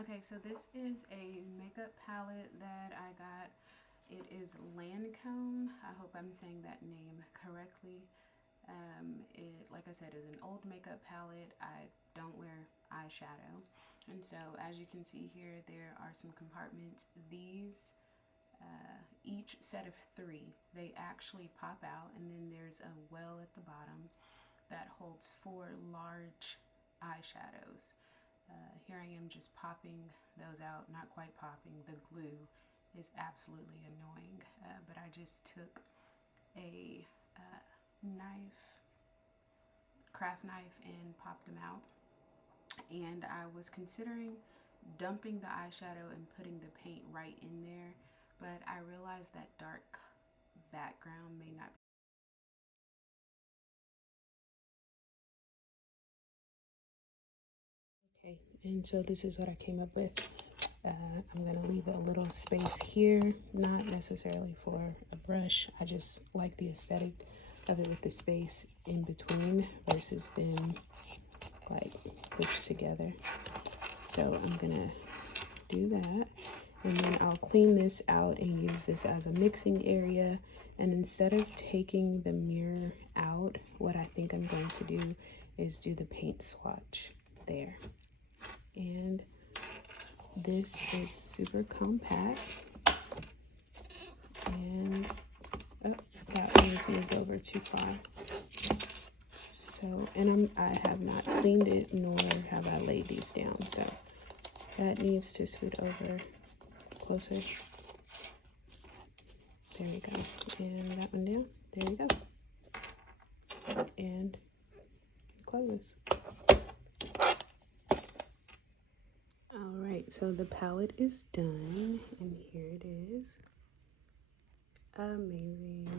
Okay, so this is a makeup palette that I got. It is Lancome. I hope I'm saying that name correctly. It, like I said, is an old makeup palette. I don't wear eyeshadow. And so as you can see here, there are some compartments. These, each set of three, they actually pop out, and then there's a well at the bottom that holds 4 large eyeshadows. Here I am just popping those out, not quite popping. The glue is absolutely annoying, but I just took a knife, craft knife, and popped them out. And I was considering dumping the eyeshadow and putting the paint right in there, but I realized that dark background may not. Okay, and so this is what I came up with. I'm going to leave a little space here, not necessarily for a brush. I just like the aesthetic of it with the space in between versus them like pushed together. So I'm going to do that, and then I'll clean this out and use this as a mixing area. And instead of taking the mirror out, what I think I'm going to do is do the paint swatch there. And this is super compact, and oh, that one was moved over too far. So, and I have not cleaned it, nor have I laid these down, so that needs to scoot over closer. There we go. And that one down. There you go. And close. Alright, so the palette is done, and here it is. Amazing.